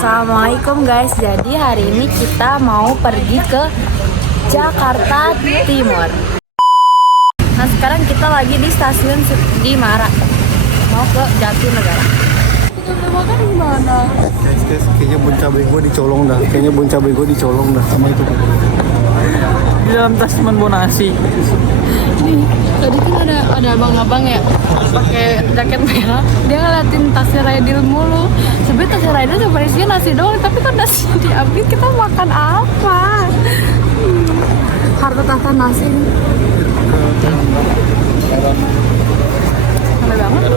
Assalamualaikum guys. Jadi hari ini kita mau pergi ke Jakarta Timur. Nah sekarang kita lagi di stasiun di Mara, mau ke Jatinegara. Kita udah makan di mana? Guys, kayaknya bun cabai gue dicolong dah. Sama itu. Di dalam tas teman bawa nasi. Nih, tadi kan ada abang-abang ya pakai jaket merah. Dia ngeliatin tasnya Raidil mulu. Sebenernya tasnya Raidil cuma isinya nasi doang, tapi kan nasi diambil, kita makan apa? Harta tahta nasi nih. Mana banget?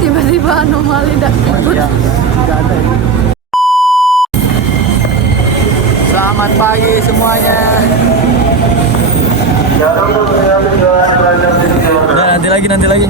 Tiba-tiba anomali dah ikut. Selamat pagi semuanya. Udah nanti lagi.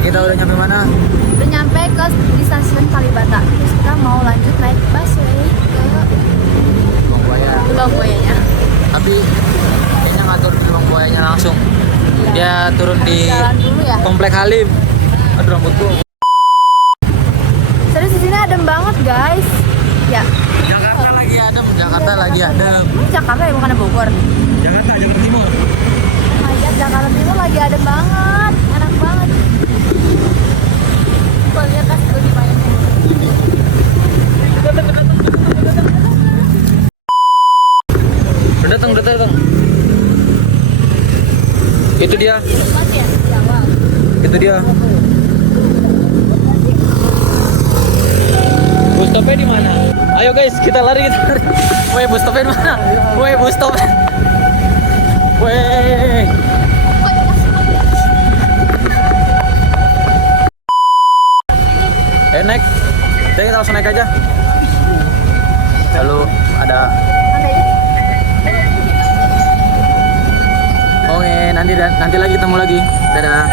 Kita udah nyampe mana? Udah nyampe di stasiun Kalibata. Terus kita mau lanjut naik busway ke Lubang Buayanya. Tapi kayaknya nggak turun di Lubang Buayanya langsung. Dia turun di dulu ya? Komplek Halim. Aduh rambutku. Terus di sini adem banget guys. Ya. Jakarta lagi adem. Jakarta ya, bukan Bogor. Jakarta Timur. Jakarta Timur lagi adem banget, enak banget. Kau lihat tas gue di mana? Udah datang. Itu dia. Bus stopnya di mana? Ayo guys, kita lari. Woi, bus stopnya di mana? Woi, bus stop. Woi. Naik. Kita langsung naik aja. Lalu ada. Oke, nanti lagi ketemu lagi. Dadah.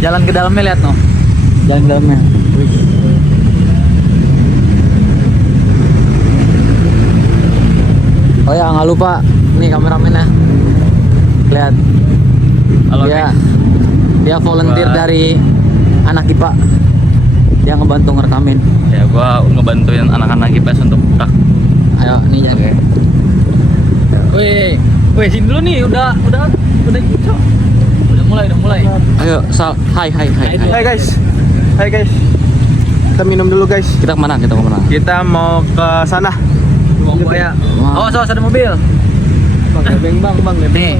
Jalan ke dalamnya lihat no. Jalan ke dalamnya. Wih. Oh ya nggak lupa nih kameramennya. Lihat. Halo, Dia volunteer dari anak IPA. Dia ngebantu ngerekamin. Ya gua ngebantuin anak-anak IPS untuk tak. Ayo nih jaga. Wih, sini dulu nih udah gitu. Udah mulai. Ayo, hai. Hai guys. Kita minum dulu guys. Kita kemana? Kita mau ke sana. Ruang buaya. Oh, ada mobil. Bang, bang. Nih,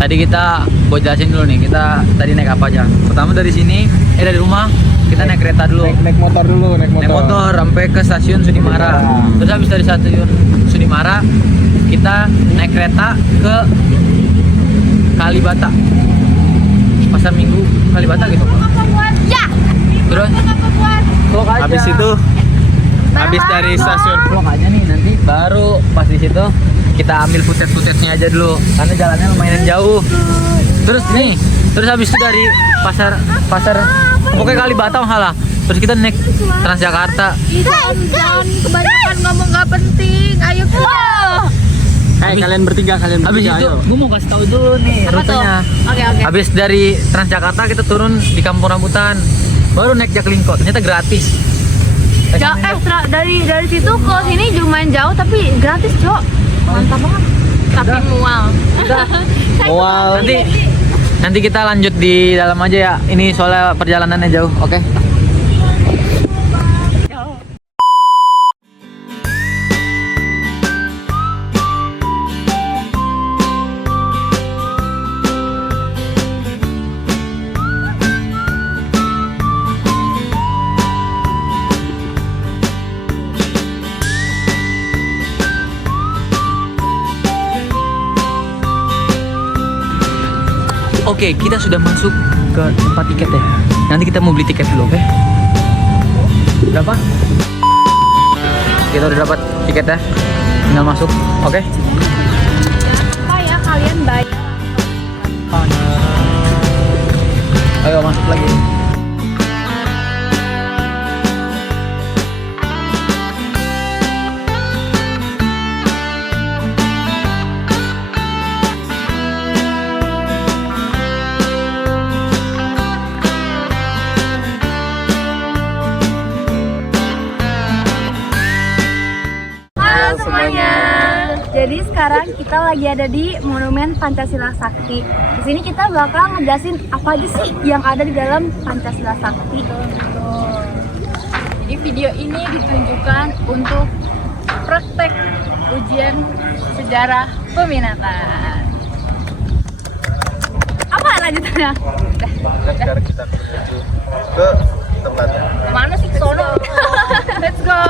tadi kita gua jelasin dulu nih. Kita tadi naik apa aja? Pertama dari sini, dari rumah kita naik kereta dulu. Naik motor dulu, naik Motor sampai ke stasiun Sudimara. Terus habis dari stasiun Sudimara kita naik kereta ke Kalibata. Pasar Minggu Kalibata gitu. Ya. Terus vlog aja. Habis itu habis dari stasiun Vlog aja nih, nanti baru pas di situ kita ambil footage-nya aja dulu karena jalannya lumayan jauh. Terus habis itu dari pasar pokoknya Kalibata malah. Terus kita naik Transjakarta. Jangan kebanyakan ngomong nggak penting. Ayo kita. kalian bertiga Habis itu ayo. gue mau kasih tahu dulu nih rutenya. Oke. Habis dari Transjakarta kita turun di Kampung Rambutan. Baru naik Jaklingko, ternyata gratis. Dari situ ke sini lumayan jauh tapi gratis, Cok. Mantap banget. Tapi mual. Mual. Nanti kita lanjut di dalam aja ya. Ini soalnya perjalanannya jauh, oke? Oke, kita sudah masuk ke tempat tiket ya. Nanti kita mau beli tiket dulu, oke? Berapa? Kita udah dapat tiket ya. Tinggal masuk, oke? Apa ya kalian bayar? Ayo masuk lagi. Jadi sekarang kita lagi ada di Monumen Pancasila Sakti. Di sini kita bakal ngejelasin apa aja sih yang ada di dalam Pancasila Sakti. Jadi video ini ditunjukkan untuk praktek ujian sejarah peminatan. Apa lanjutannya? Sekarang kita menuju ke tempatnya. Mana sih sono? Let's go.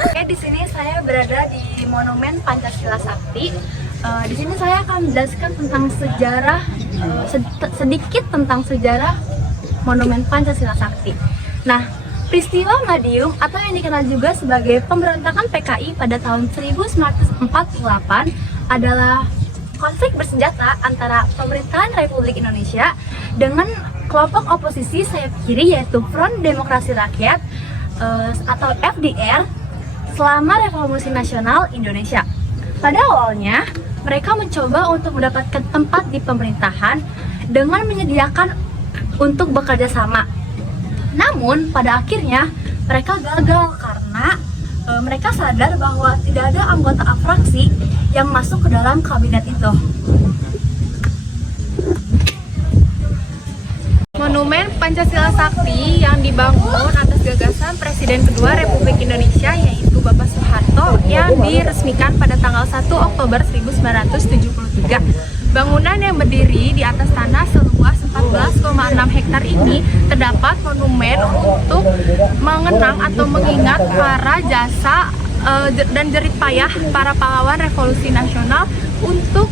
Oke, di sini saya berada di Monumen Pancasila Sakti. Di sini saya akan menjelaskan tentang sejarah, sedikit tentang sejarah Monumen Pancasila Sakti. Nah, peristiwa Madiun atau yang dikenal juga sebagai pemberontakan PKI pada tahun 1948 adalah konflik bersenjata antara pemerintahan Republik Indonesia dengan kelompok oposisi sayap kiri yaitu Front Demokrasi Rakyat atau FDR selama Revolusi Nasional Indonesia. Pada awalnya, mereka mencoba untuk mendapatkan tempat di pemerintahan dengan menyediakan untuk bekerja sama. Namun, pada akhirnya mereka gagal karena mereka sadar bahwa tidak ada anggota fraksi yang masuk ke dalam kabinet itu. Monumen Pancasila Sakti yang dibangun atas gagasan Presiden kedua Republik Indonesia yaitu Bapak Soeharto yang diresmikan pada tanggal 1 Oktober 1973. Bangunan yang berdiri di atas tanah seluas 14,6 hektar ini terdapat monumen untuk mengenang atau mengingat para jasa dan jerih payah para pahlawan Revolusi Nasional untuk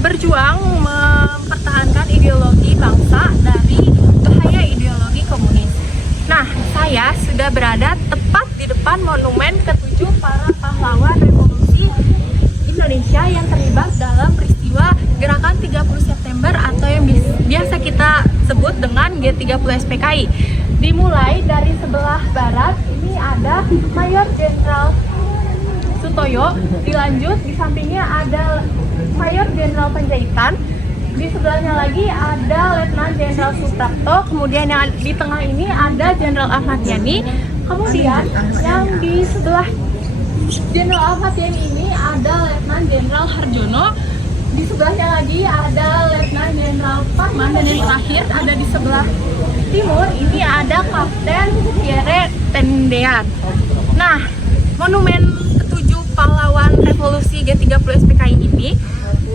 berjuang mempertahankan ideologi bangsa dari bahaya ideologi komunis. Nah, saya sudah berada tepat di depan monumen ketujuh para pahlawan Revolusi Indonesia yang terlibat dalam peristiwa Gerakan 30 September atau yang biasa kita disebut dengan G30 SPKI. Dimulai dari sebelah barat, ini ada Mayor Jenderal Sutoyo, dilanjut di sampingnya ada Mayor Jenderal Panjaitan, di sebelahnya lagi ada Letnan Jenderal Suprapto, kemudian yang di tengah ini ada Jenderal Ahmad Yani, kemudian yang di sebelah Jenderal Ahmad Yani ini ada Letnan Jenderal Harjono, di sebelahnya lagi ada Letnan Jenderal Parman, dan yang terakhir ada di sebelah timur ini ada Kapten Pierre Tendean. Nah, monumen ketujuh pahlawan revolusi G30 SPKI ini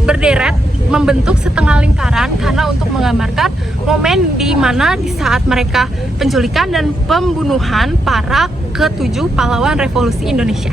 berderet membentuk setengah lingkaran karena untuk menggambarkan momen di mana di saat mereka penculikan dan pembunuhan para ketujuh pahlawan revolusi Indonesia.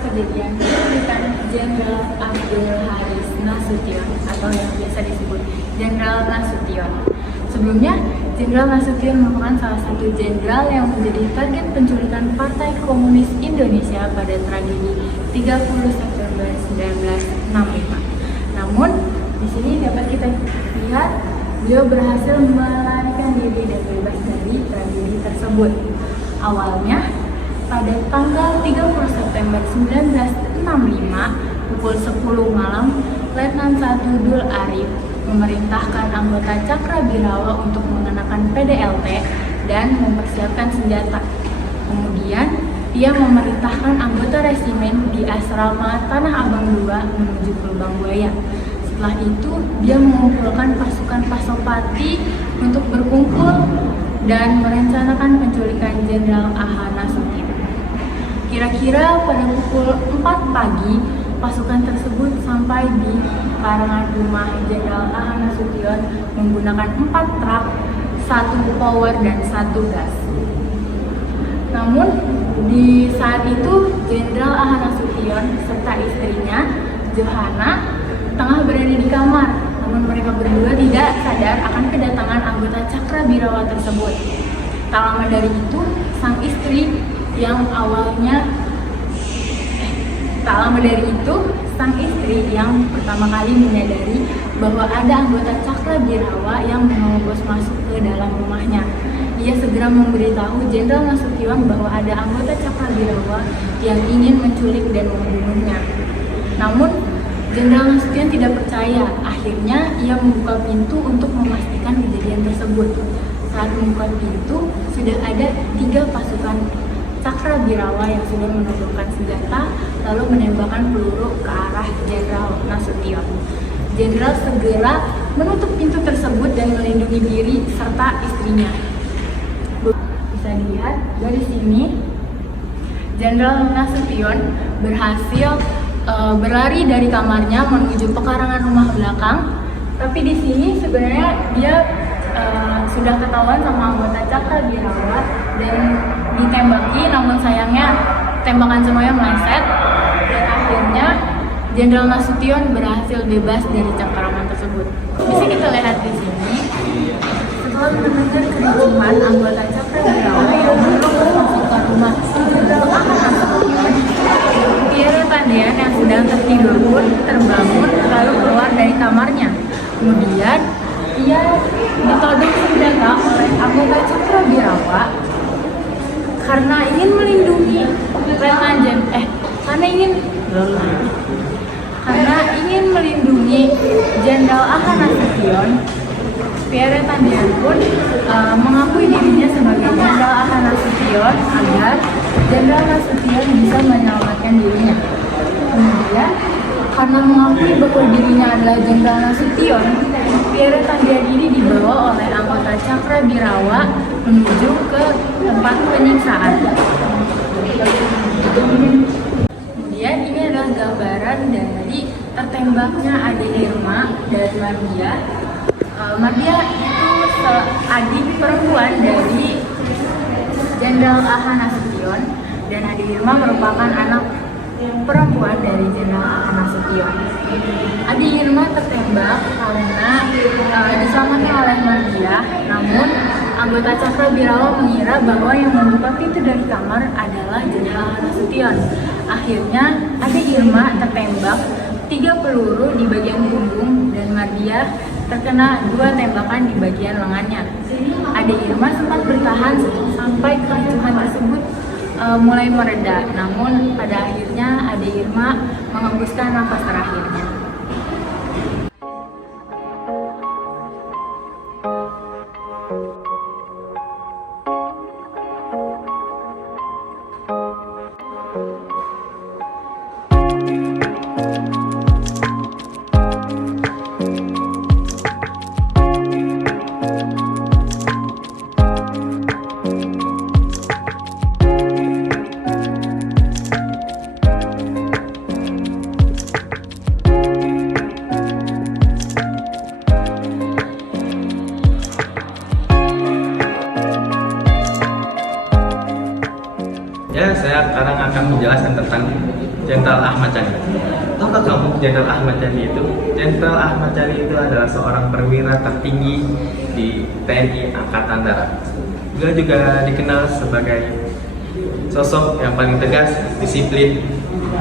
Kejadian penculikan Jenderal Abdul Haris Nasution atau yang biasa disebut Jenderal Nasution. Sebelumnya, Jenderal Nasution merupakan salah satu jenderal yang menjadi target penculikan Partai Komunis Indonesia pada tragedi 30 September 1965. Namun, di sini dapat kita lihat beliau berhasil melarikan diri dan bebas dari tragedi tersebut. Awalnya, pada tanggal 30 September 1965 pukul 10 malam, Letnan 1 Dul Arif memerintahkan anggota Cakrabirawa untuk mengenakan PDLT dan mempersiapkan senjata. Kemudian, ia memerintahkan anggota resimen di asrama Tanah Abang 2 menuju ke Lubang Buaya. Setelah itu, dia mengumpulkan pasukan Pasopati untuk berkumpul dan merencanakan penculikan Jenderal A.H. Nasution. Kira-kira pada pukul 4 pagi, pasukan tersebut sampai di karangan rumah Jenderal A.H. Nasution menggunakan 4 truk, 1 power dan 1 gas. Namun, di saat itu Jenderal A.H. Nasution serta istrinya, Johanna, tengah berada di kamar. Namun mereka berdua tidak sadar akan kedatangan anggota Cakrabirawa tersebut. Tak lama dari itu, sang istri yang pertama kali menyadari bahwa ada anggota Cakrabirawa yang menerobos masuk ke dalam rumahnya. Ia segera memberitahu Jenderal Nasution bahwa ada anggota Cakrabirawa yang ingin menculik dan membunuhnya. Namun, Jenderal Nasution tidak percaya. Akhirnya, ia membuka pintu untuk memastikan kejadian tersebut. Saat membuka pintu, sudah ada 3 pasukan Cakrabirawa yang sudah menodongkan senjata lalu menembakkan peluru ke arah Jenderal Nasution. Jenderal segera menutup pintu tersebut dan melindungi diri serta istrinya. Bisa dilihat dari sini, Jenderal Nasution berhasil berlari dari kamarnya menuju pekarangan rumah belakang. Tapi di sini sebenarnya dia sudah ketahuan sama anggota Cakrabirawa dan ditembaki, namun sayangnya tembakan semuanya meleset dan akhirnya Jenderal Nasution berhasil bebas dari cengkeraman tersebut. Bisa kita lihat di sini, setelah mendengar kericuhan anggota Cakrabirawa yang belum masuk ke rumah Jenderal A.H. Nasution, Pierre Tendean yang sedang tertidur pun terbangun lalu keluar dari kamarnya. Kemudian ia ditodong senjata oleh anggota Cakrabirawa karena ingin melindungi Jenderal A.H. Nasution. Pierre Tendean pun mengakui dirinya sebagai Jenderal A.H. Nasution agar Jenderal Nasution bisa menyelamatkan dirinya. Kemudian, karena mengakui bahwa dirinya adalah Jenderal Nasution, Pierre Tendean ini dibawa oleh anggota Cakrabirawa menuju ke tempat penyiksaan. Kemudian ini adalah gambaran dari tertembaknya adik Irma dan Mardia. Mardia itu adik perempuan dari Jenderal A.H. Nasution dan adik Irma merupakan anak perempuan dari Jenderal Ahmad Nasution. Ade Irma tertembak karena diselamatkan oleh Mardiah, namun anggota Cakrawirawa mengira bahwa yang membuka pintu dari kamar adalah Jenderal Ahmad Nasution. Akhirnya Ade Irma tertembak 3 peluru di bagian punggung dan Mardiah terkena 2 tembakan di bagian lengannya. Ade Irma sempat bertahan sampai kericuhan tersebut mulai mereda, namun pada akhirnya Ade Irma menghembuskan nafas terakhirnya. Ya, saya sekarang akan menjelaskan tentang Jenderal Ahmad Yani. Tahukah kamu Jenderal Ahmad Yani itu? Jenderal Ahmad Yani itu adalah seorang perwira tertinggi di TNI Angkatan Darat. Beliau juga dikenal sebagai sosok yang paling tegas, disiplin,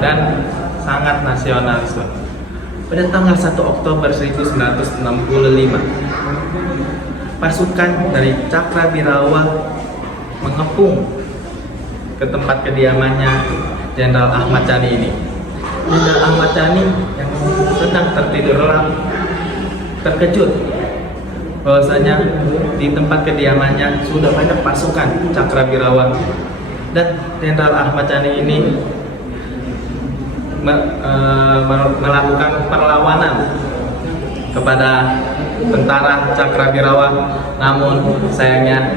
dan sangat nasionalisme. Pada tanggal 1 Oktober 1965, pasukan dari Cakrawirawa mengepung ke tempat kediamannya Jenderal Ahmad Yani ini. Jenderal Ahmad Yani yang sedang tertidur lelap terkejut bahwasanya di tempat kediamannya sudah banyak pasukan Cakrawirawa, dan Jenderal Ahmad Yani ini melakukan perlawanan kepada tentara Cakrawirawa, namun sayangnya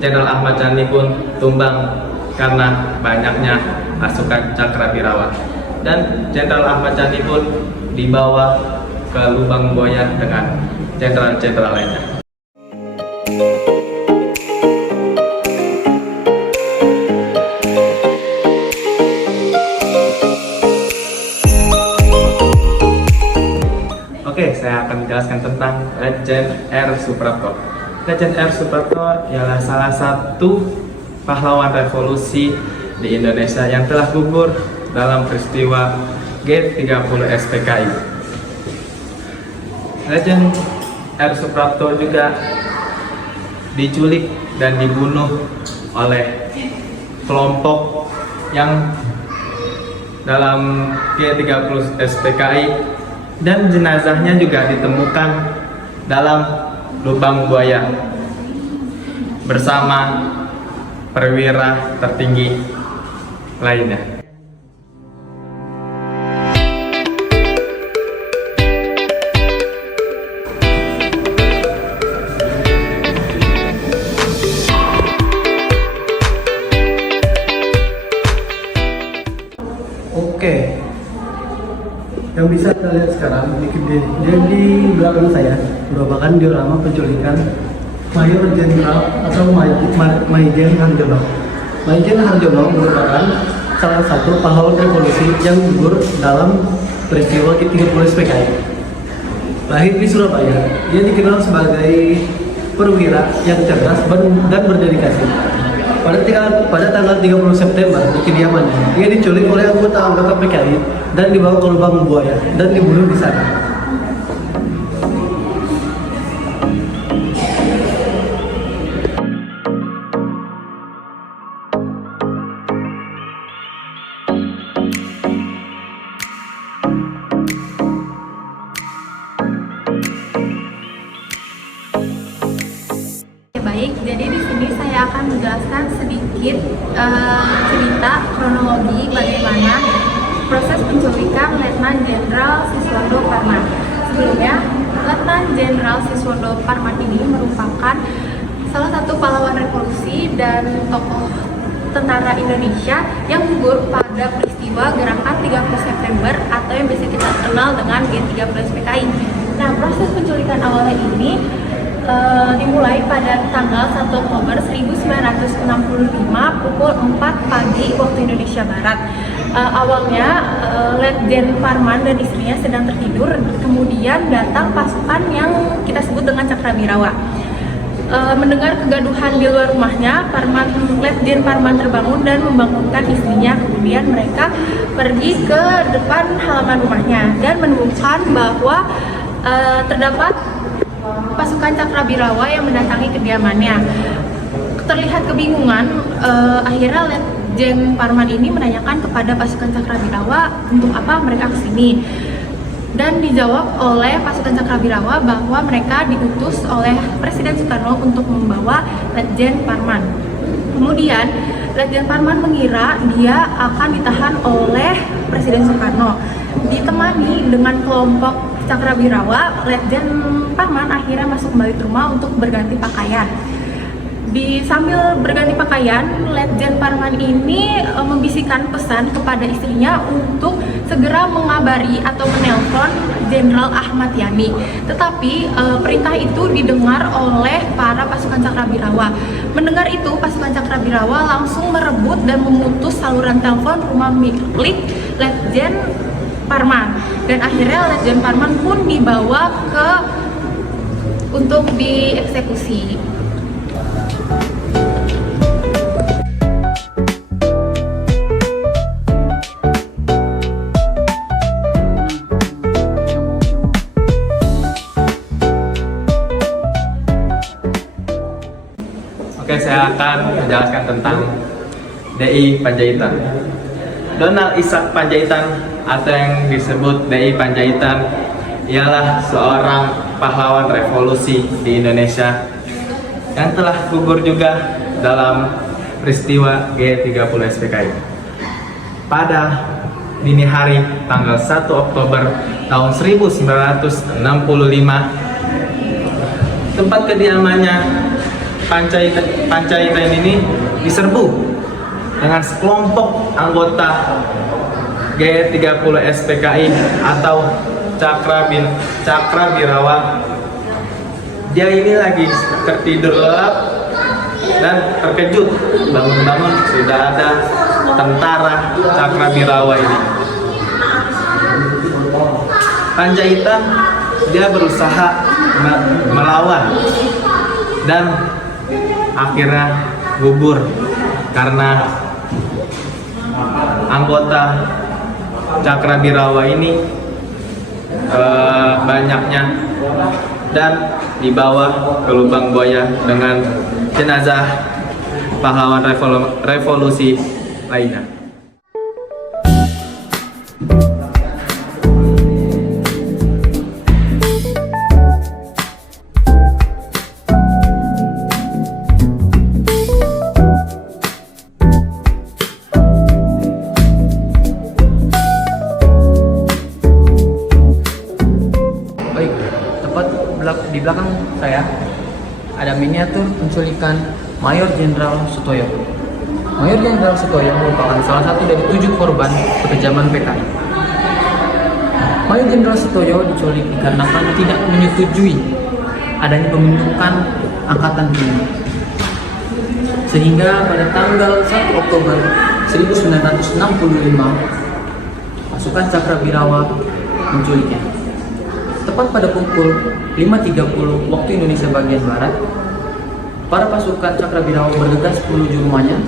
Jenderal Ahmad Yani pun tumbang karena banyaknya pasukan Cakrawirawa, dan Jenderal Ahmad Yani pun dibawa ke lubang buaya dengan jenderal-jenderal lainnya. Oke, saya akan menjelaskan tentang Legend R. Suprapto. Legend R. Suprapto ialah salah satu pahlawan revolusi di Indonesia yang telah gugur dalam peristiwa G30 SPKI. Legend R. Suprapto juga diculik dan dibunuh oleh kelompok yang dalam G30 SPKI, dan jenazahnya juga ditemukan dalam lubang buaya bersama perwira tertinggi lainnya. Oke, yang bisa kita lihat sekarang di belakang saya merupakan diorama penculikan Mayor Jenderal atau Maijen Harjono. Maijen Harjono merupakan salah satu pahlawan revolusi yang gugur dalam peristiwa G30 SPKI. Lahir di Surabaya, dia dikenal sebagai perwira yang cerdas dan berdedikasi. Pada tanggal 30 September di kediamannya, dia diculik oleh anggota PKI dan dibawa ke lubang buaya dan dibunuh di sana. Baik, jadi di sini saya akan menjelaskan sedikit cerita kronologi bagaimana proses penculikan Letnan Jenderal Siswondo Parman. Sebelumnya, Letnan Jenderal Siswondo Parman ini merupakan salah satu pahlawan revolusi dan tokoh tentara Indonesia yang gugur pada peristiwa Gerakan 30 September atau yang biasa kita kenal dengan G30 SPKI. Nah, proses penculikan awalnya ini dimulai pada tanggal 1 Oktober 1965 pukul 4 pagi waktu Indonesia Barat. Awalnya Letjen Parman dan istrinya sedang tertidur, kemudian datang pasukan yang kita sebut dengan Cakrabirawa. Mendengar kegaduhan di luar rumahnya, Letjen Parman terbangun dan membangunkan istrinya. Kemudian mereka pergi ke depan halaman rumahnya dan menemukan bahwa terdapat pasukan Cakrabirawa yang mendatangi kediamannya. Terlihat kebingungan, akhirnya Letjen Parman ini menanyakan kepada pasukan Cakrabirawa untuk apa mereka kesini. Dan dijawab oleh pasukan Cakrabirawa bahwa mereka diutus oleh Presiden Soekarno untuk membawa Letjen Parman. Kemudian Letjen Parman mengira dia akan ditahan oleh Presiden Soekarno. Ditemani dengan kelompok Cakrabirawa, Letjen Parman akhirnya masuk kembali ke rumah untuk berganti pakaian. Sambil berganti pakaian, Letjen Parman ini membisikkan pesan kepada istrinya untuk segera mengabari atau menelpon Jenderal Ahmad Yani. Tetapi perintah itu didengar oleh para pasukan Cakrabirawa. Mendengar itu, pasukan Cakrabirawa langsung merebut dan memutus saluran telepon rumah milik Letjen Parman. Dan akhirnya Letjen Parman pun dibawa untuk dieksekusi. Oke, saya akan menjelaskan tentang DI Panjaitan. Donald Ishak Panjaitan atau yang disebut DI Panjaitan ialah seorang pahlawan revolusi di Indonesia yang telah gugur juga dalam peristiwa G30 SPKI. Pada dini hari tanggal 1 Oktober tahun 1965, tempat kediamannya Panjaitan ini diserbu dengan sekelompok anggota G30 SPKI atau Cakrabirawa. Dia ini lagi tertidur lelap dan terkejut bangun-bangun sudah ada tentara Cakrabirawa ini. Panjaitan dia berusaha melawan dan akhirnya gugur karena anggota Cakrabirawa ini banyaknya dan dibawa ke lubang buaya dengan jenazah pahlawan revolusi lainnya. Di belakang saya ada miniatur penculikan Mayor Jenderal Sutoyo. Mayor Jenderal Sutoyo merupakan salah satu dari 7 korban kekejaman PKI. Mayor Jenderal Sutoyo diculik dikarenakan tidak menyetujui adanya pembentukan Angkatan Timur. Sehingga pada tanggal 1 Oktober 1965 pasukan Cakrabirawa menculiknya. Tepat pada pukul 5.30 waktu Indonesia bagian Barat, para pasukan Cakrabirawa bergegas menuju rumahnya,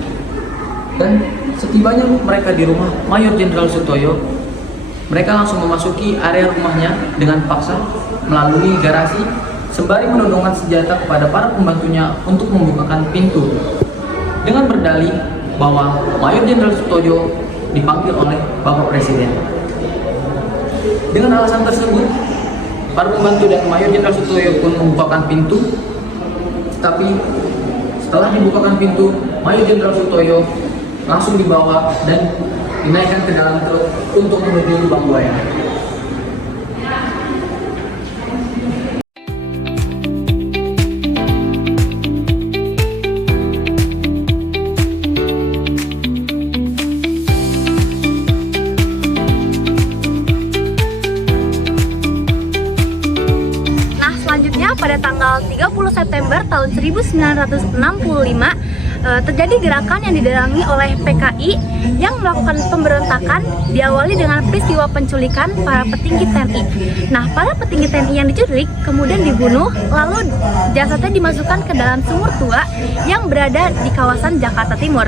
dan setibanya mereka di rumah Mayor Jenderal Sutoyo, mereka langsung memasuki area rumahnya dengan paksa melalui garasi, sembari menodongkan senjata kepada para pembantunya untuk membukakan pintu dengan berdalih bahwa Mayor Jenderal Sutoyo dipanggil oleh Bapak Presiden. Dengan alasan tersebut, para pembantu dan Mayor Jenderal Sutoyo pun membukakan pintu. Tapi setelah dibukakan pintu, Mayor Jenderal Sutoyo langsung dibawa dan dinaikkan ke dalam truk untuk menuju lubang buaya. Selanjutnya pada tanggal 30 September tahun 1965 terjadi gerakan yang didalangi oleh PKI yang melakukan pemberontakan diawali dengan peristiwa penculikan para petinggi TNI. Nah, para petinggi TNI yang diculik kemudian dibunuh, lalu jasadnya dimasukkan ke dalam sumur tua yang berada di kawasan Jakarta Timur.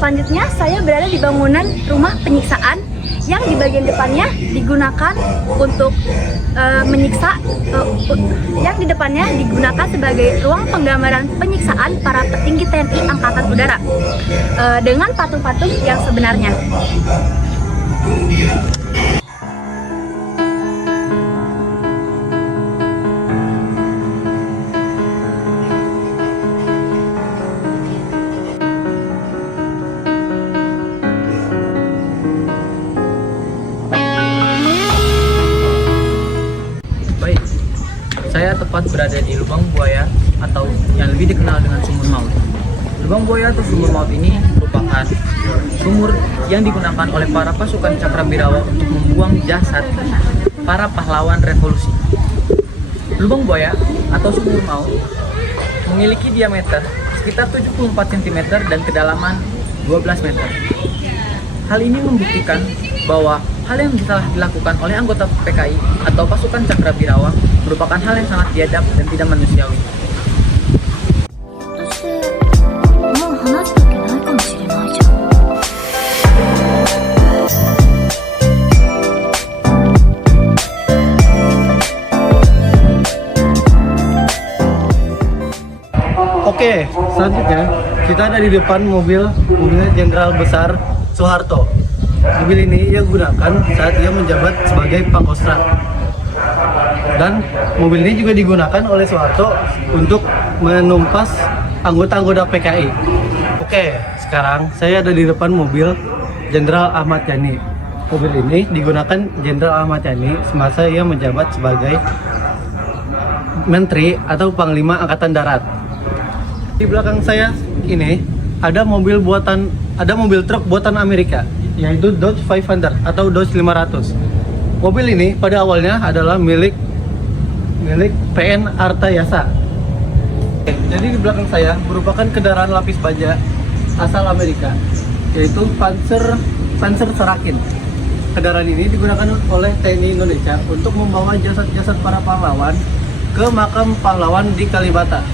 Selanjutnya, saya berada di bangunan rumah penyiksaan yang di bagian depannya digunakan untuk menyiksa, yang di depannya digunakan sebagai ruang penggambaran penyiksaan para petinggi TNI Angkatan Udara dengan patung-patung yang sebenarnya. Baik, saya tepat berada di Lubang Buaya atau yang lebih dikenal dengan Sumur Maut. Lubang Buaya atau Sumur Maut ini merupakan sumur yang digunakan oleh para pasukan Cakrawirawa untuk membuang jasad para pahlawan revolusi. Lubang Buaya atau Sumur Maut memiliki diameter sekitar 74 cm dan kedalaman 12 meter. Hal ini membuktikan bahwa hal yang telah dilakukan oleh anggota PKI atau pasukan Cakrawirawa merupakan hal yang sangat biadab dan tidak manusiawi. Oke, selanjutnya kita ada di depan mobilnya Jenderal Besar Soeharto. Mobil ini ia gunakan saat ia menjabat sebagai Pangkostrat. Dan mobil ini juga digunakan oleh Soeharto untuk menumpas anggota-anggota PKI. Oke, sekarang saya ada di depan mobil Jenderal Ahmad Yani. Mobil ini digunakan Jenderal Ahmad Yani semasa ia menjabat sebagai Menteri atau Panglima Angkatan Darat. Di belakang saya ini ada mobil truk buatan Amerika, yaitu Dodge 500 atau Dodge 500. Mobil ini pada awalnya adalah milik PN Arta Yasa. Jadi di belakang saya merupakan kendaraan lapis baja asal Amerika, yaitu Panzer Serakin. Kendaraan ini digunakan oleh TNI Indonesia untuk membawa jasad-jasad para pahlawan ke makam pahlawan di Kalibata.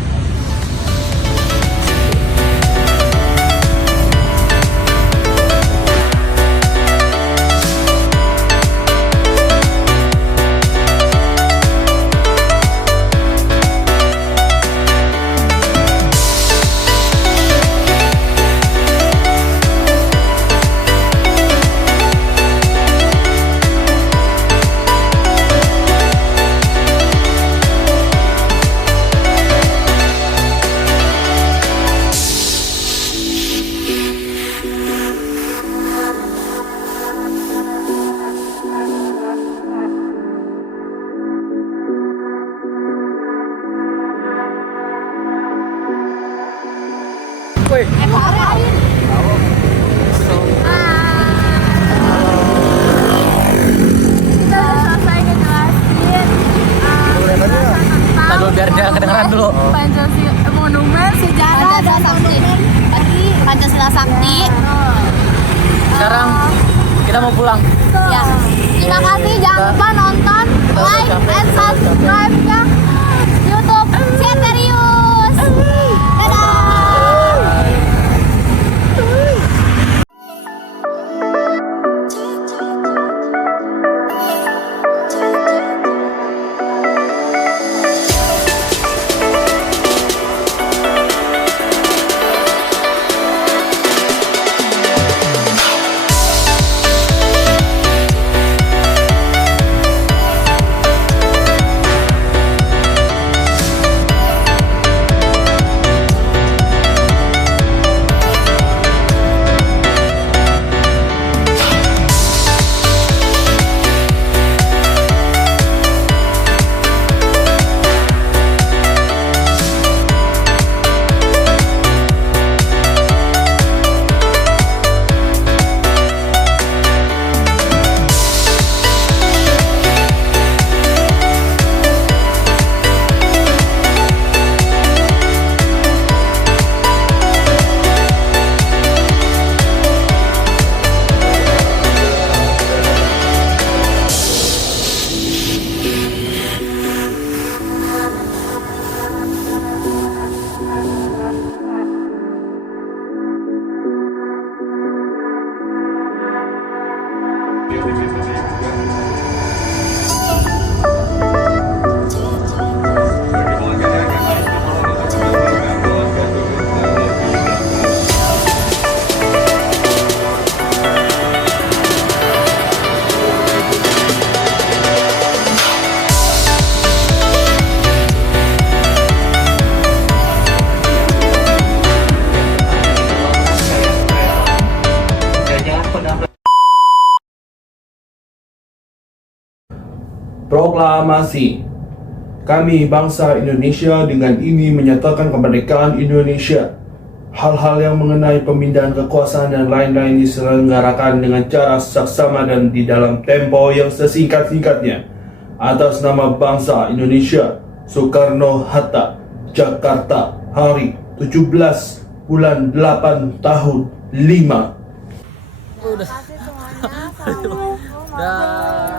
Biar dia kedengeran dulu. Pancasila monumen sejarah dan monumen Pancasila Sakti. Sekarang kita mau pulang. Ya. Terima kasih, jangan lupa nonton, like, and subscribe ya YouTube Ceterius. Dadah. Proklamasi. Kami bangsa Indonesia dengan ini menyatakan kemerdekaan Indonesia. Hal-hal yang mengenai pemindahan kekuasaan dan lain-lain diselenggarakan dengan cara saksama dan di dalam tempo yang sesingkat-singkatnya. Atas nama bangsa Indonesia, Soekarno-Hatta, Jakarta, hari 17 bulan 8 tahun 5. Terima kasih semuanya. Assalamualaikum warahmatullahi wabarakatuh.